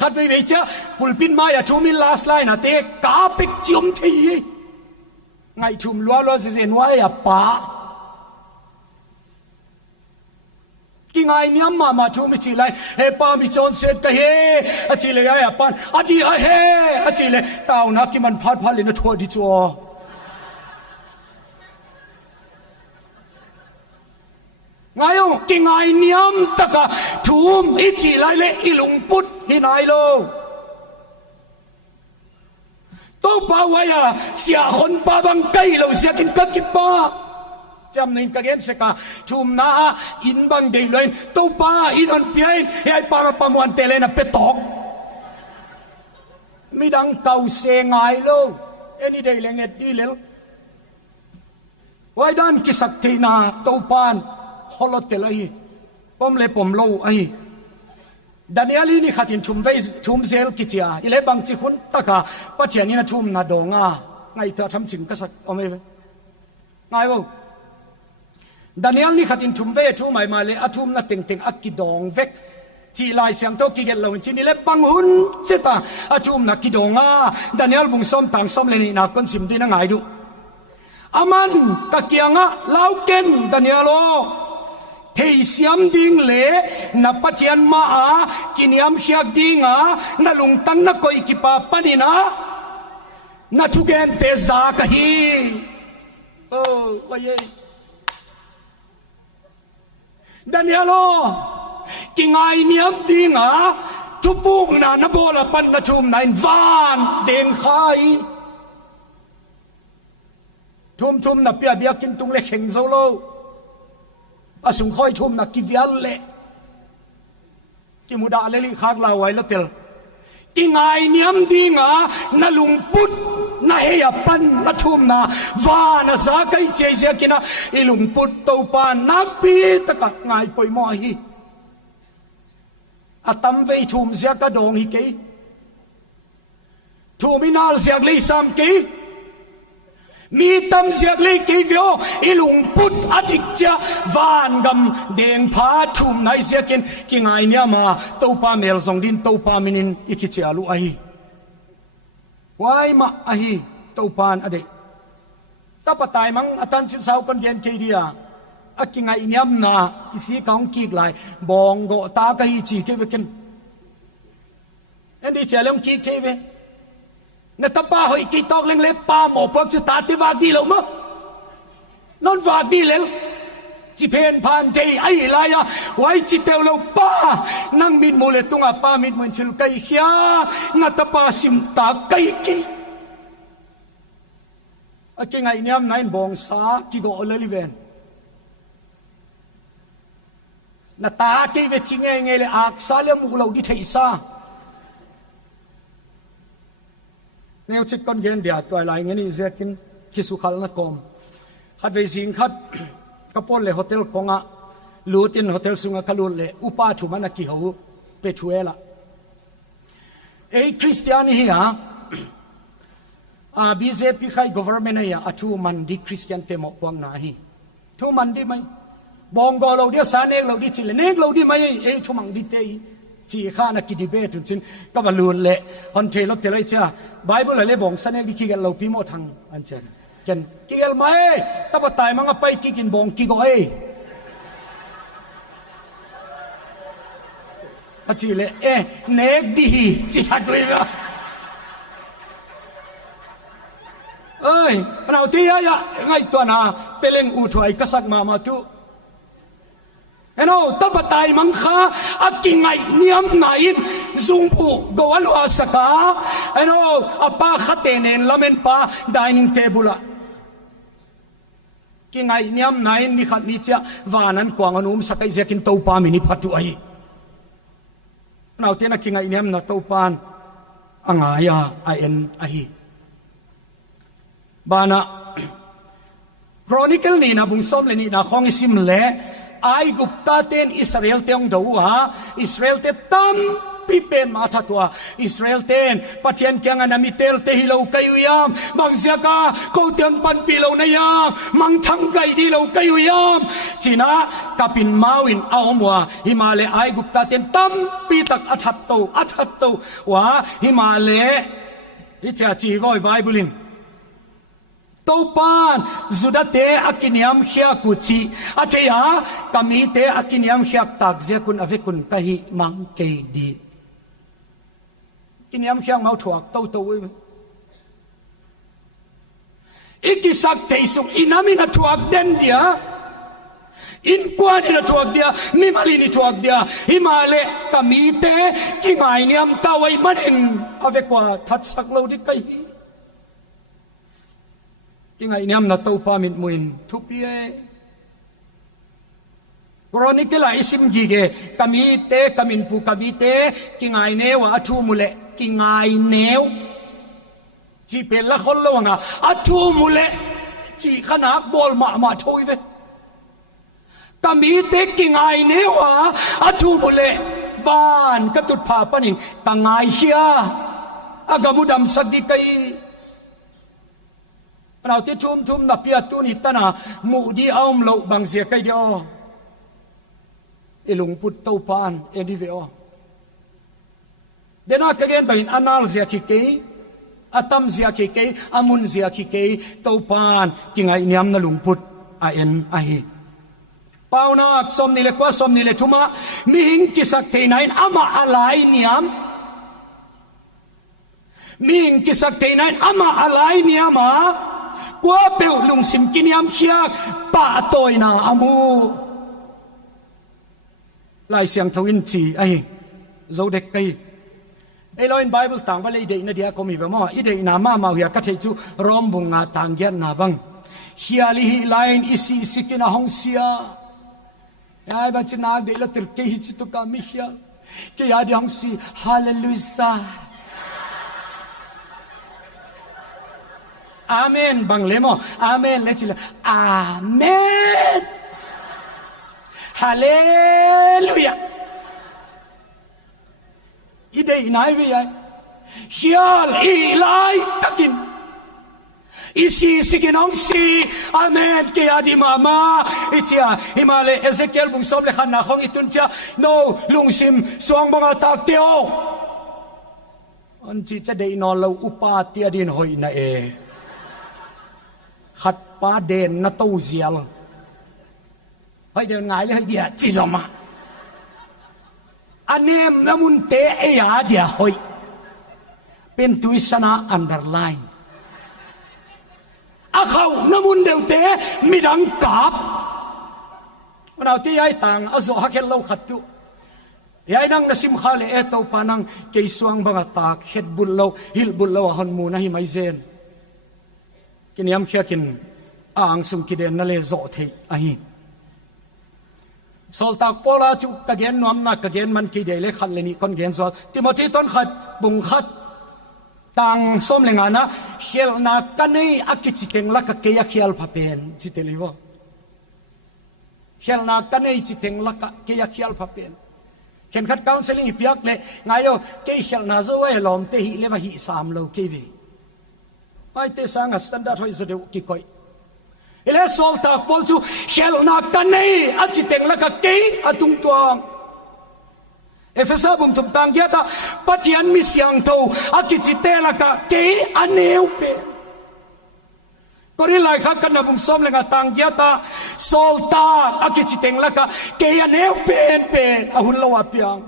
ขัดไปเวจ้าปุลปินมาอย่าทุ่มิลาสไลน์นะเตะกาปิกจิมทีไงทุ่มลัวเสียนวายป้ากิไงเนี่ยมาทุ่มจิเลยเฮป้ามิจอนเสร็จก็เฮอจิเลยไอ้ปันอดีเฮอจิเลยตาวนักกิมันพัดเลยนะทัวดิจัวไงอ่ะกิไงเนี่ยมตะกะทุ่มอิจิไลเลอิลุงพุทฮินายโล to pa waya sia khon pa bang kai lo sia kin ka ki pa jam nin ka gen se ka thum na in bang dei loin to pa in on piain ai para pamuan telena petok mi dang kau se ngai lo any day lenget dilel wai dan ki sak te na to pan holot telai pom le pom lo ai Daniel ni khatin thum zel kichia ile bang chi khun taka pathian ni na thum na donga ngai ta tham ching ka sak ome ngai wo Daniel ni khatin thum ve thu mai ma le athum na teng teng akidong vek chi lai siang to ki gel lo chi ni le bang hun cheta athum na kidonga Daniel bung som tang som le ni na kon sim din na ngai du aman ka kianga lauken Danielo thei siam ding le na pathian ma a kiniam hiak dinga na lungtang na koi ki pa panina na thugen te za ka hi oh oye Danielo kingai niam dinga thupung na bola pan na thum nain van deng khai thum na pia bia kin tung le kheng zo lo asung khoi thum na ki vial le ki muda le li khak la wai la tel ki ngai niam dinga na lung put na heya pan na thum na va na sa kai che sia kina ilung put to pa na pi ta ka ngai poi mo hi atam ve thum sia ka dong hi ke thuminal sia le sam ke mi tam siak le ke vio ilung put atik cha van gam deng pha thum nai siakin ki ngai nia ma to pa mel zong din to pa minin ikicha lu ai wai ma ai to pan ade ta patai mang atan chin sau kon gen ke dia akingai niam na isi kaung ki lai bong go ta ka hi chi ke veken endi chalem ki ke ve na tapa hoi ki tok leng le pa mo pok chu ta ti wa di lo ma non wa di le chi pen pan dei ai la ya wai chi teu lo pa nang min mo le tunga pa min mon chil kai khia na tapa sim ta kai ki akingai niam nain bong sa ki go le li ven na ta ke ve chinge nge le ak sa le mu lo di thei sa nêu chích con gen dia toy lai ngeni zekin kisu khal na kom khat ve sing khat kapol le hotel konga lutin hotel sunga kalul le upa thu mana ki ho pe thuela ei christian hi ha a bjp khai government ya athu man di christian te mo kwang na hi thu man di mai bongo lo dia sa nek lo di chile nek lo di mai ei thu mang di te chỉ khá là kỳ debate tụi chín các bạn luôn lệ hòn thề lót thề lấy chưa Bible là lấy bong san đi kia lâu pi một thằng anh chị chân kia mai ta bắt tay mang bay kia kinh bong kia gọi à chỉ lệ nét đi chỉ thật rồi mà ơi nào tí á ngay tuần à peleng u thoại cái sát mà tu ta bắt tay mang kha akingai niam nain zungpu goalu asaka apa khatenen lamen pa dining table kingai niam nain ni khat ni cha wanan kwang anum sakai zekin to pa mini phatu ai naw tena kingai niam na to pan angaya en ai bana chronicle ni na bung som le ni na khong isim le ai gupta ten Israel teong do ha Israel te tam pipen ma thatwa Israel ten pathian kyang anamitel te hilo kayuyam mangziaka ko tiang pan pilo na ya mang thang gai di lo kayuyam china kapin mawin awmwa himale ai gupta ten tam pi tak athat to wa himale icha chi voi bible to pan zudate akiniam khia kuchi atheya kami te akiniam khiak tak je kun avekun kahi mang ke di kiniam khiang mau thuak to ikisak teisuk inamina thuak den dia in kwani na thuak dia mi mali ni thuak dia himale kami te kingai niam tawai manin avekwa that sak lo di kai ki ngai niam na to pa mit muin thu pi e Koroni kila isim gi ge kami te kamin pu kami te ki ngai ne wa athu mule ki ngai neu chi pe la khol lo nga athu mule chi khana bol ma thoi ve kami te ki ngai ne wa athu mule van ka tut pha panin ta ngai hia agamudam sagdi kaiเราที่ทุ่มนับเปียตุนิตนามูดีเอามโลบางเสียไกเดียวเอลุงพุทธปานเอดิเวอเดนักเกณฑ์ไปอันนัลเสียขี้เกยอัตมเสียขี้เกยอามุนเสียขี้เกยเต้าปานกิงไอเนียมนลุงพุทธอาเอ็นอาฮีเป้านักสมนิเลกว่าสมนิเลทุมามีหิงกิสักเทนัยอามาอะไรเนียมมีหิงกิสักเทนัยอามาอะไรเนียมาว่าเปลลุงสิมกินยามเชียกป่าตอยนาอามูลายเสียงทวินจีไอ้โจเด็กไอ้ลอยน์ไบเบิลต่างไปเลยเด็กนาเดียก็มีแบบว่าอีเด็กนามาเฮียกัดให้จูรอมบุงงาต่างยันนาบังเฮียลิฮิไลน์อิสิกินาฮงเสียไอ้บัญชีนาเด็กละติร์กฮิจิตุกามิเฮียเกียร์ดีฮงสีฮาเลลูยาอาเมนบังเลโมอาเมนเลจิลอาเมนฮาเลลูยาอีเดย์นายวิยเฮียลอีไลตักินอีซีสิกินองซีอาเมนเกียดีมามาอีเจียฮิมาเลเอเซเกลบุงสมเลขันนาของอีตุนเจ้าโนลุงซิมสวงบังอาตากเตียวอันจีจะได้นอนเราอุปาเตียดินหอยนาเอขัดป้าเด่นนาตู้เสียลให้เดินง่ายเลยให้เดียจีจอมาอันนี้น้ำมันเตะไอ้ยาเดียหอยเป็นตุยสนาอันเดอร์ไลน์อาเขาน้ำมันเดียวเตะมีดังกับมันเอาที่ไอ้ต่างอาโซฮักเฮลเราขัดตุยายนั่งนัสิมขาเลเอตเอาปานังเกยสวงบังตากเฮ็ดบุญเราฮิลบุญเราหันมูนะฮิไม่เซนกินยำเขียกินอ่างสุงกิเดนนั่นเลยโจเทอหีสอลตากปอลาจุกะเกนนวมนักกะเกนมันกิเดเลขัดเลนี่คนเกนสอลติโมธีต้นขัดบุงขัดต่างส้มเลงานะเขียลนักกันนี่อักจิตเงลักกะเกียเขียลพะเป็นจิตเลวะเขียลนักกันนี่จิตเงลักกะเกียเขียลพะเป็นเขียนขัดคาวน์เซลิงอีพิยักเลยไงโยเกียเขียลนาโซเอลอมเตหิเลวะหิสามโลเกวีไอเตสังสแตนดาร์ดหอยจะเดือดกี่ก่อยเอเลสโซลตากปอลจูเชลนักกันนี่อาจิตเองละกะเกยอาตุงตัวเอฟเอสบุมทุมตังเกียตาปัจจัยมิเสียงโตอากิจิตเตละกะเกยอันเนวเป็นก็รีไลค์กันนะบุมส้มเลยกะตังเกียตาโซลตาอากิจิตเองละกะเกยอันเนวเป็นอาหุ่นละวะเปียง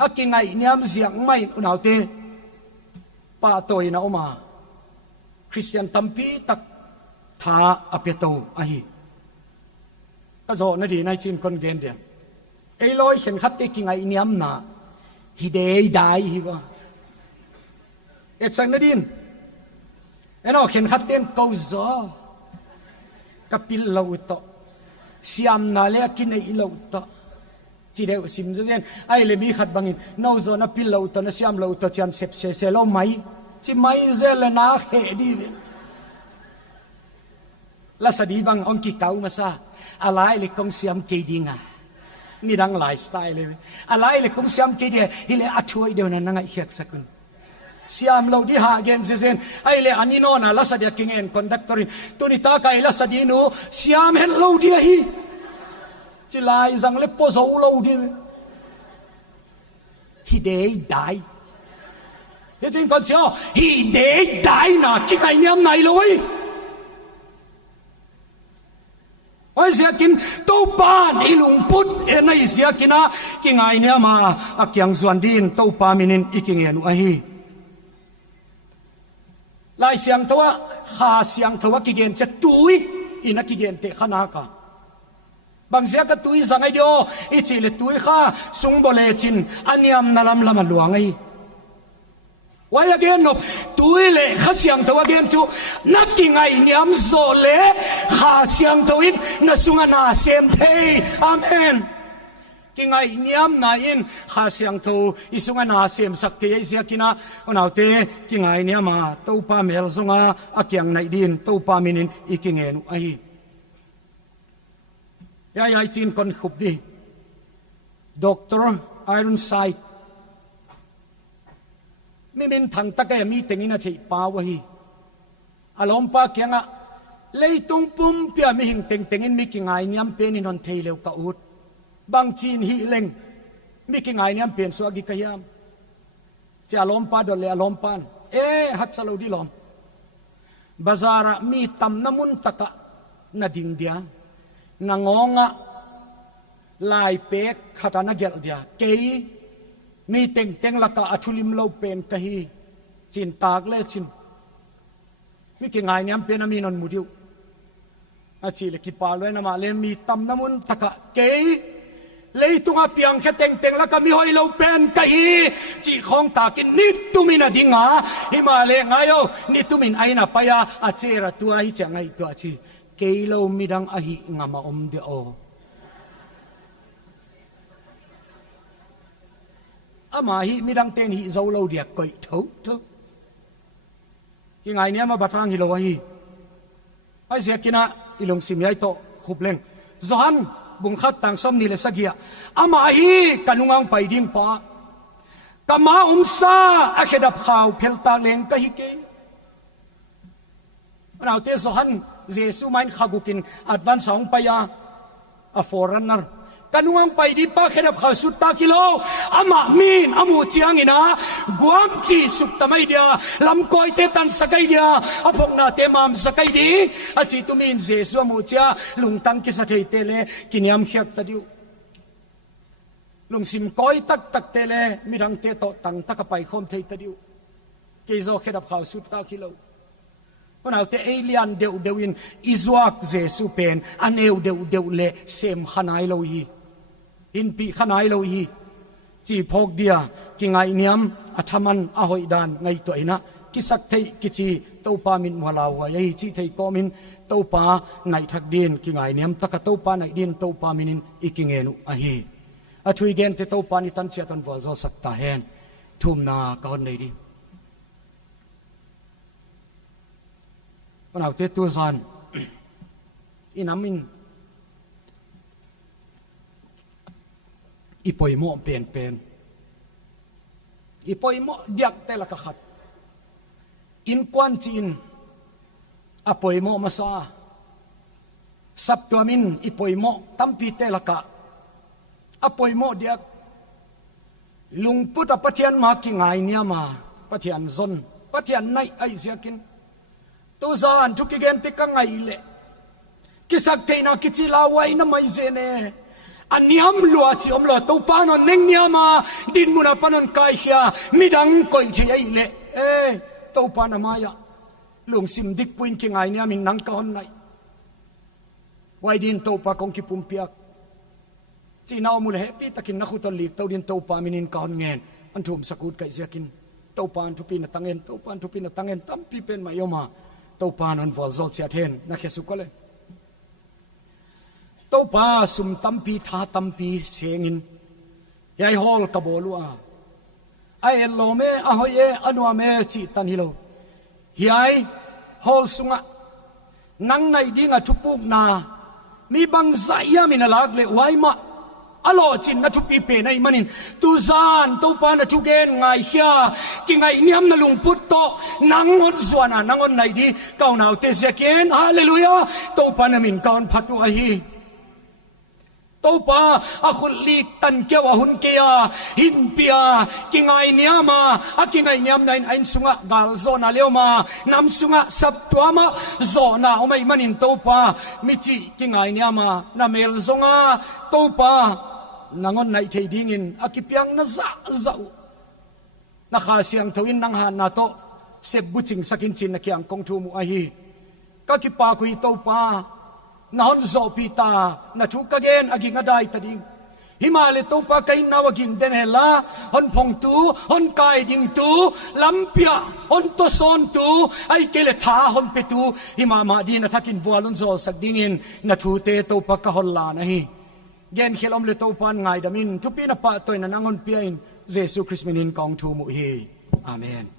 อากิไงเนี่ยมเสียงไม่อุณเอาเตป้าโตยนะออกมาคริสเตียนตัมปีตักท้าอภิโตอหิก็โจนาดีนายจีนคนเกณฑ์เดียงไอ้ลอยเห็นขัดเตกิงไงเนียมนาฮิเดย์ได้ฮิวะเอ็ดสังนาดินไอ้นอเห็นขัดเต้นเกาโจกับปิลลาวตเสียมนาเลกินไอ้ลาวตจีเดียวสิมเจนไอ้เลมีขัดบังอินน้าโจนับพิลลาวตนัสยามลาวตจันเซปเซลไม่จีไม่เจลนาเฮดีเวนลาสดีบังองกิเกามาซาอะไรเล็กกงเสียมเกดิงานี่ดังไลฟ์สไตล์เลยอะไรเล็กกงเสียมเกดีฮิเลอัช่วยเดียวนั้นนั่งไอ้เฮียกสักุนเสียมเราดีหาเกนเซนไอ้เลอันนี้โน่นะลาสดีกิงเอ็นคอนดักตอรินตุนิตาไกลาสดีนูเสียมเห็นเราดีฮีจิลายจังเล็บโปโซเราดีฮิเดย์ได้เฮ้ยจริงก่อนเชียวฮิเดย์ได้นะกินไงเนี่ยไหนเลยไอ้เสียกินตู้ปานอีลุงพุทธเอ็นไอ้เสียกินนะกินไงเนี่ยมาอักยังส่วนดินตู้ปามินินอีกิงเอ็นไอ้ลายเสียงตัวขาเสียงตัวกิเกนจะตุยอินักกิเกนเตะขนาดกันบางเสียก็ตุยสังไอเดียวอีจิเลตุยข้าสุงโบเลจินอันยามนาลำละมันหลวงไอ why again no tuile khasiang to again chu nakingai niam zo le khasiang to in na sunga na sem thei amen kingai niam na in khasiang to isunga na sem sak te sia kina onaute kingai niama to pa mel zonga akyang nai din to pa minin ikingen ai ya chin kon khup di Dr. Ironside min thang ta ka mi tengina thei pa wa hi alom pa kyanga leitung pum pia mi hing tengin mi kingai niam penin hon thei leu ka ut bang chin hi leng mi kingai niam pen so agi kayam cha alom pa do le alom pan hat salo di lom bazara mi tam namun taka na ding dia nangonga lai pek khatana gel dia kei mi teng laka athulim lo pen kahi chin tak le chin mi ki ngai nyam pen ami non mudiu achi le ki pa lo na ma le mi tam namun taka ke leitunga piang kha teng laka mi hoi lo pen kahi chi khong takin ni tumina dinga himale ngayo ni tumin aina paya achera tua hi changai to achi ke lo midang ahi ngama om de o ama hi midang ten hi zo lo dia koi tho ki ngai nia ma bathang hi lo hi ai zia kina ilong sim yai to khupleng zohan bung khat tang som ni le sagia ama hi kanungang pai ding pa kama umsa akhedap khaw phelta leng ka hi ke anau te zohan jesu main khagukin advance song paya a foreigner kanungang pai di pa khedap khaw sutta kilo ama min amu chiang ina guam chi suk tamai dia lam koi te tan sakai dia apok na te mam sakai di achi tumin jesu mu cha lungtang ki sa thei te le kiniam khiak ta diu lung sim koi tak te le mirang te to tang tak pai khom thei ta diu ke zo khedap khaw sutta kilo onau te alien deuin izuak jesu pen aneu deu le sem khanai lo hi in pi khanai lo hi chi phok dia ki ngai niam athaman a hoi dan ngai to ina kisak thei kichi topa min walaw wa hi chi thei komin topa nai thak din ki ngai niam taka topa nai din topa minin ikingenu a hi athui gen te topa ni tan chia tan wal zo sakta hen thum na ka hon nei di onau te tu zan inamin ipoimo pen ipoimo diak te la ka khat in kwan chin apoimo masa saptuamin ipoimo tampi te la ka apoimo diak lungput apathian ma ki ngai niama pathian zon pathian nai ai ziakin tu zan thu ki gen te ka ngai le kisak te na kichi lawai na mai zene aniam lua chi om lo to pa no neng niama din muna panon kai hia midang koi thi ai le to pa na maya lung sim dik puin ki ngai niam in nang ka hon nai wai din to pa kong ki pum piak chi na omul happy takin na khutol lik to din to pa minin ka hon ngen an thum sakut kai ziakin to pa an thu pin na tangen tam pi pen ma yoma to pa non vol zol chia then na khesu ko le to pa sum tampi tha tampi sengin yai hol ka bolua ai lo me a hoye anwa me chi tan hilo hiai hol sunga nang nai dinga thupuk na mi bang zaya min alag le waima alo chin na thupi pe nai manin tu zan to pa na thu gen ngai hia ki ngai niam na lung put to nangon zwana nangon nai di kau nau te zekin hallelujah to pa na min kaun phatu a hi topa akhul lik tan kya wa hun kya hin pia kingai niama akingai niam nain ain sunga gal zona leoma nam sunga saptuama zona omai manin topa michi kingai niama na mel zonga topa nangon nai thei dingin akipiang na za na kha siang thoin nang han na to sep buching sakin chin na kyang kong thu mu a hi ka ki pa kui topa na hon zo pita na thu ka gen agi nga dai ta ding ฮิมาเลตุปะไกนาวกิงเดนเฮลาฮอนพงตูฮอนกายดิงตูลัมเปียฮอนตซอนตูไอเกเลทาฮอนเปตูฮิมามาดีนะทักินวัวลุนโซสักดิงินนะทูเตตุปะกะฮอลลานะฮีเกนเขลอมเลตุปันไงดามินทุปีนะปะตอยนะนังฮอนเปียอินเยซูคริสต์มินินกองทูมุฮีอาเมน